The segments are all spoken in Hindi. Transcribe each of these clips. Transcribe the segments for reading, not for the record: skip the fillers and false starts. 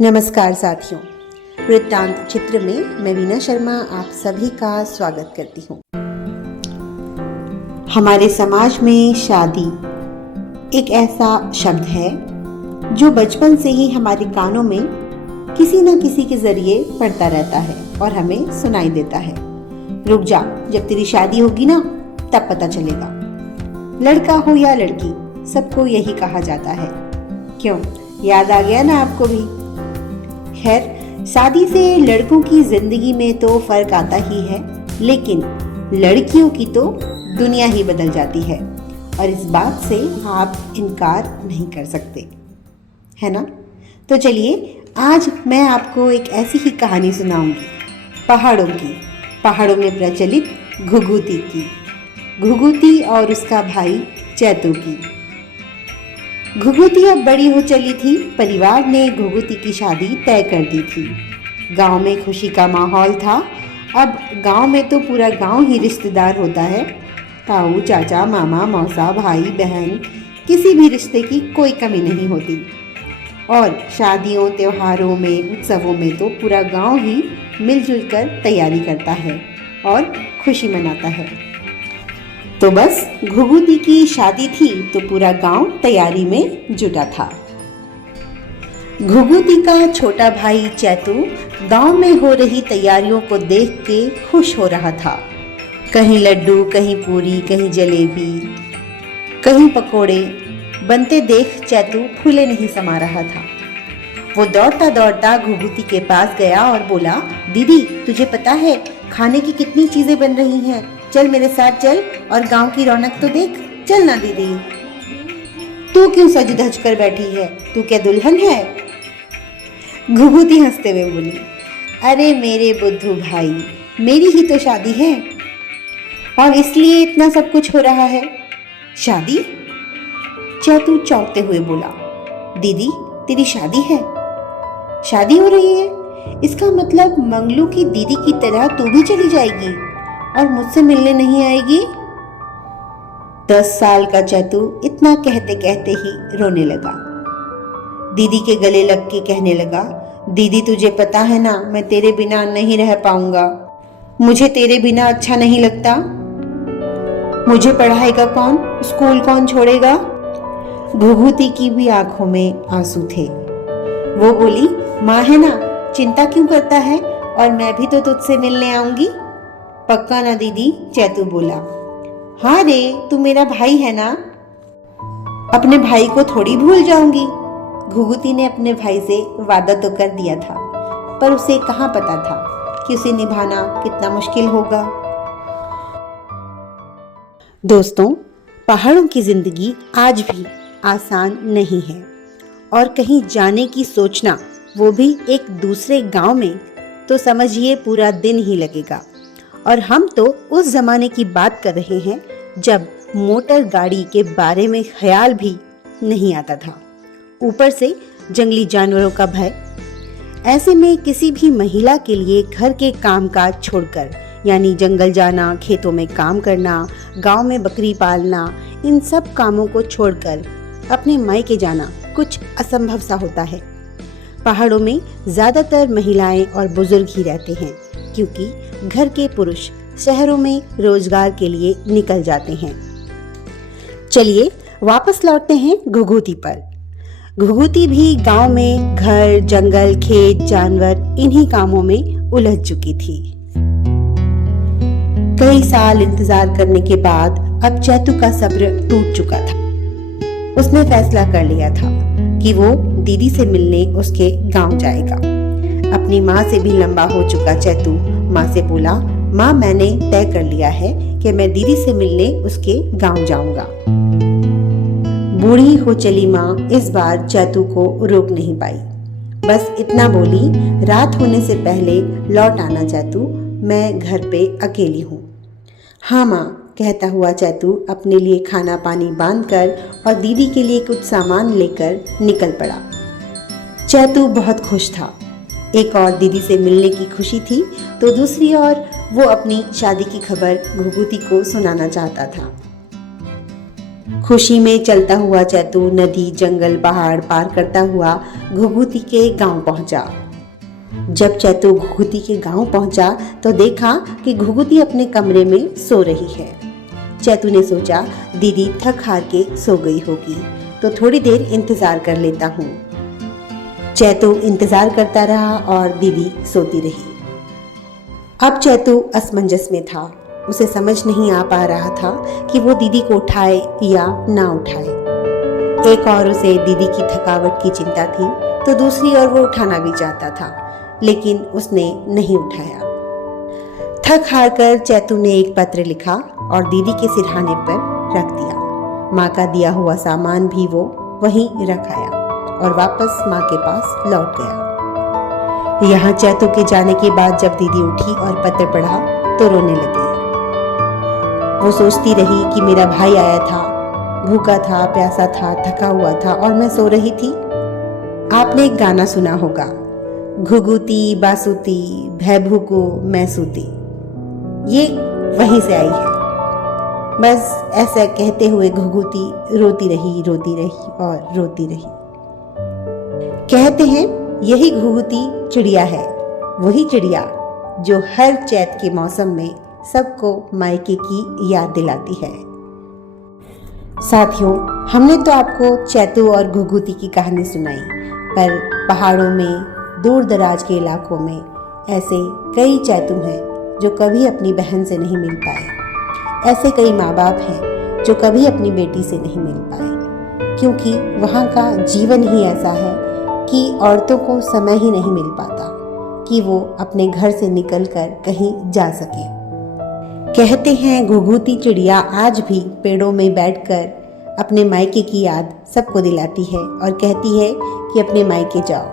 नमस्कार साथियों, वृत्तांत चित्र में मैं वीना शर्मा आप सभी का स्वागत करती हूँ। हमारे समाज में शादी एक ऐसा शब्द है जो बचपन से ही हमारे कानों में किसी न किसी के जरिए पड़ता रहता है और हमें सुनाई देता है। रुक जा, जब तेरी शादी होगी ना तब पता चलेगा। लड़का हो या लड़की, सबको यही कहा जाता है। क्यों, याद आ गया ना आपको भी? खैर, शादी से लड़कों की जिंदगी में तो फर्क आता ही है, लेकिन लड़कियों की तो दुनिया ही बदल जाती है और इस बात से आप इनकार नहीं कर सकते, है ना? तो चलिए, आज मैं आपको एक ऐसी ही कहानी सुनाऊंगी, पहाड़ों में प्रचलित घुघुती की। घुघुती और उसका भाई चैतू की। घुघुती अब बड़ी हो चली थी। परिवार ने घुघुती की शादी तय कर दी थी। गांव में खुशी का माहौल था। अब गांव में तो पूरा गांव ही रिश्तेदार होता है। ताऊ, चाचा, मामा, मौसा, भाई, बहन, किसी भी रिश्ते की कोई कमी नहीं होती। और शादियों, त्योहारों में, उत्सवों में तो पूरा गांव ही मिलजुल कर तैयारी करता है और खुशी मनाता है। तो बस घुघुती की शादी थी तो पूरा गांव तैयारी में जुटा था। घुघुती का छोटा भाई चैतू गांव में हो रही तैयारियों को देख के खुश हो रहा था। कहीं लड्डू, कहीं पूरी, कहीं जलेबी, कहीं पकोड़े बनते देख चैतू फूले नहीं समा रहा था। वो दौड़ता दौड़ता घुघुती के पास गया और बोला, दीदी, तुझे पता है खाने की कितनी चीजें बन रही हैं? चल मेरे साथ चल और गांव की रौनक तो देख। चल ना दीदी। तू क्यों सज धज कर बैठी है? तू क्या दुल्हन है? घुघुती हंसते हुए बोली, अरे मेरे बुद्धू भाई, मेरी ही तो शादी है और इसलिए इतना सब कुछ हो रहा है। शादी? चैतू चौंकते हुए बोला, दीदी, तेरी शादी है? शादी हो रही है? इसका मतलब मंगलू की दीदी की तरह तू भी चली जाएगी और मुझसे मिलने नहीं आएगी? 10 साल का चैतू इतना कहते कहते ही रोने लगा। दीदी के गले लग के कहने लगा, दीदी, तुझे पता है ना, मैं तेरे बिना नहीं रह पाऊंगा। मुझे तेरे बिना अच्छा नहीं लगता। मुझे पढ़ाएगा कौन? स्कूल कौन छोड़ेगा? घुघुती की भी आंखों में आंसू थे। वो बोली, माँ है ना, चिंता क्यों करता है? और मैं भी तो तुझसे मिलने आऊंगी। पक्का ना दीदी? चैतू बोला। हाँ रे, तू मेरा भाई है ना, अपने भाई को थोड़ी भूल जाऊंगी। घुघुती ने अपने भाई से वादा तो कर दिया था, पर उसे कहाँ पता था कि उसे निभाना कितना मुश्किल होगा। दोस्तों, पहाड़ों की जिंदगी आज भी आसान नहीं है और कहीं जाने की सोचना, वो भी एक दूसरे गांव में, तो समझिए पूरा दिन ही लगेगा। और हम तो उस जमाने की बात कर रहे हैं जब मोटर गाड़ी के बारे में ख्याल भी नहीं आता था। ऊपर से जंगली जानवरों का भय। ऐसे में किसी भी महिला के लिए घर के कामकाज छोड़कर, यानी जंगल जाना, खेतों में काम करना, गांव में बकरी पालना, इन सब कामों को छोड़कर अपने मायके जाना कुछ असंभव सा होता है। पहाड़ों में ज्यादातर महिलाएं और बुजुर्ग ही रहते हैं, क्योंकि घर के पुरुष शहरों में रोजगार के लिए निकल जाते हैं। चलिए वापस लौटते हैं घुघुती पर। घुघुती भी गांव में घर, जंगल, खेत, जानवर, इन्हीं कामों में उलझ चुकी थी। कई साल इंतजार करने के बाद अब चैतू का सब्र टूट चुका था। उसने फैसला कर लिया था कि वो दीदी से मिलने उसके गांव जाएगा। अपनी माँ से भी लंबा हो चुका चैतू माँ से बोला, माँ, मैंने तय कर लिया है कि मैं दीदी से मिलने उसके गांव जाऊंगा। बूढ़ी हो चली माँ इस बार चैतू को रोक नहीं पाई। बस इतना बोली, रात होने से पहले लौट आना चैतू, मैं घर पे अकेली हूँ। हाँ माँ, कहता हुआ चैतू अपने लिए खाना पानी बांधकर और दीदी के लिए कुछ सामान लेकर निकल पड़ा। चैतू बहुत खुश था। एक और दीदी से मिलने की खुशी थी, तो दूसरी ओर वो अपनी शादी की खबर घुघुती को सुनाना चाहता था। खुशी में चलता हुआ चैतू नदी, जंगल, पहाड़ पार करता हुआ घुघुती के गांव पहुंचा। जब चैतू घुघुती के गांव पहुंचा तो देखा कि घुघुती अपने कमरे में सो रही है। चैतू ने सोचा दीदी थक हार के सो गई होगी, तो थोड़ी देर इंतजार कर लेता हूँ। चैतू इंतजार करता रहा और दीदी सोती रही। अब चैतू असमंजस में था। उसे समझ नहीं आ पा रहा था कि वो दीदी को उठाए या ना उठाए। एक और उसे दीदी की थकावट की चिंता थी, तो दूसरी ओर वो उठाना भी चाहता था, लेकिन उसने नहीं उठाया। थक हार कर चैतू ने एक पत्र लिखा और दीदी के सिरहाने पर रख दिया। माँ का दिया हुआ सामान भी वो वहीं रख आया और वापस माँ के पास लौट गया। यहाँ चैतू के जाने के बाद जब दीदी उठी और पत्र पढ़ा तो रोने लगी। वो सोचती रही कि मेरा भाई आया था, भूखा था, प्यासा था, थका हुआ था और मैं सो रही थी। आपने एक गाना सुना होगा, घुघुती बासुती भैभू को मैं सूती। ये वहीं से आई है। बस ऐसा कहते हुए घुघुती रोती रही और रोती रही। कहते हैं यही घुघुती चिड़िया है, वही चिड़िया जो हर चैत के मौसम में सबको मायके की याद दिलाती है। साथियों, हमने तो आपको चैतू और घुघुती की कहानी सुनाई, पर पहाड़ों में, दूर दराज के इलाकों में ऐसे कई चैतू हैं जो कभी अपनी बहन से नहीं मिल पाए। ऐसे कई माँ बाप हैं जो कभी अपनी बेटी से नहीं मिल पाए, क्योंकि वहाँ का जीवन ही ऐसा है कि औरतों को समय ही नहीं मिल पाता कि वो अपने घर से निकलकर कहीं जा सके। कहते हैं घुघुती चिड़िया आज भी पेड़ों में बैठकर अपने मायके की याद सबको दिलाती है और कहती है कि अपने मायके जाओ।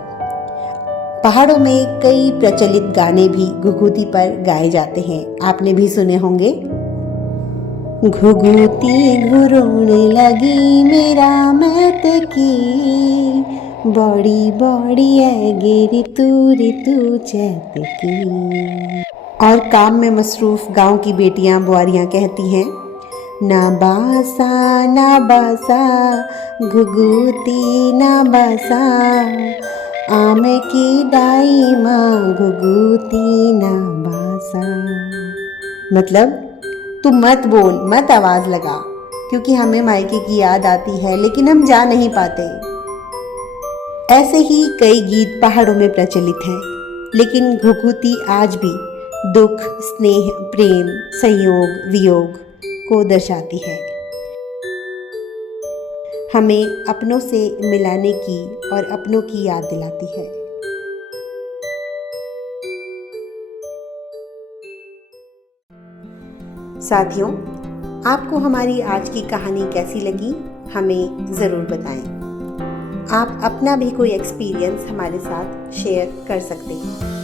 पहाड़ों में कई प्रचलित गाने भी घुघुती पर गाए जाते हैं, आपने भी सुने होंगे। घुघुती घुरोने लगी मेरा मैत की, बड़ी बड़ी है गिरी तू चैत की। और काम में मसरूफ गांव की बेटियां बुआरियां कहती हैं, ना बासा घुघुती ना बासा, आम की डाई माँ घुघुती ना बासा। मतलब तू मत बोल, मत आवाज लगा, क्योंकि हमें मायके की याद आती है लेकिन हम जा नहीं पाते। ऐसे ही कई गीत पहाड़ों में प्रचलित हैं, लेकिन घुघुती आज भी दुख, स्नेह, प्रेम, संयोग, वियोग को दर्शाती है। हमें अपनों से मिलाने की और अपनों की याद दिलाती है। साथियों, आपको हमारी आज की कहानी कैसी लगी, हमें ज़रूर बताएं। आप अपना भी कोई एक्सपीरियंस हमारे साथ शेयर कर सकते हैं।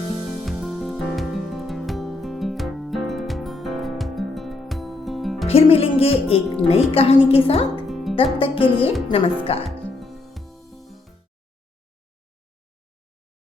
फिर मिलेंगे एक नई कहानी के साथ। तब तक के लिए नमस्कार।